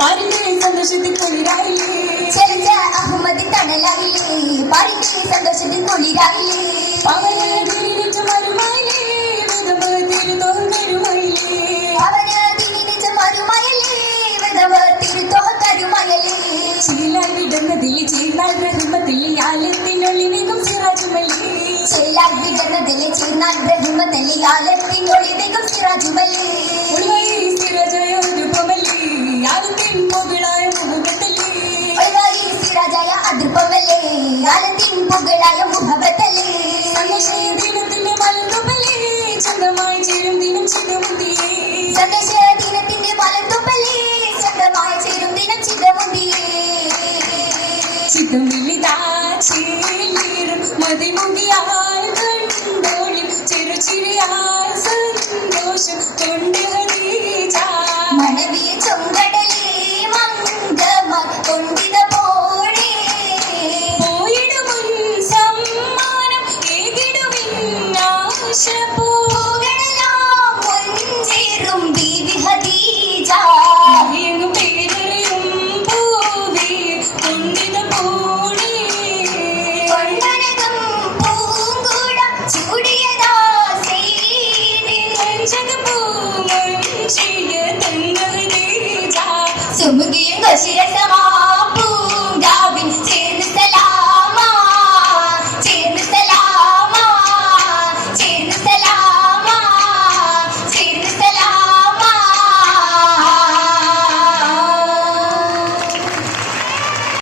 പാരിന്റെ സന്തോഷത്തിൽ കുളിരായില്ലേ ചെറിയ അഹമ്മദ് തണലായില്ലേ പാരിന്റെ സന്തോഷത്തിൽ കുളിരായില്ലേ പവനെ തിരിച്ചു മരുമായില്ലേ വിധവ തിരുതോന്നരുമായില്ലേ അവന് തിരിച്ചു മരുമയല്ലേ വിധവ തിരുതോന്നരുമയല്ലേ ചീലാൽ വിടുന്നതിൽ ചീർന്നാൽ റഹ്മത്തിൽ ആലത്തിനുള്ളിൽ വേഗം സിറാജുമല്ലേ ചീലാൽ വിടുന്നതിൽ ചീർന്നാൽ റഹ്മത്തിൽ ആലത്തിനുള്ളിൽ വേഗം സിറാജുമല്ലേ സിറാജായ ഒരുപമല്ലേ ആലത്തിൻ പുകളായ മുഖത്തല്ലേ ഒഴിവായി സിറാജായ അതിർപ്പമല്ലേ ആലത്തിൻ പുകളായ മുഖത്തല്ലേ സന്ദേശ ദിനത്തിന്റെ മലർത്തുമല്ലേ ചന്തമായി ചേരും ദിനം ചിതമുന്തിയേ സന്ദേശ ദിനത്തിന്റെ മലർത്തുമല്ലേ ചന്തമായി ചേരും ദിനം ചിതമുന്തിയേ ചിതമില്ല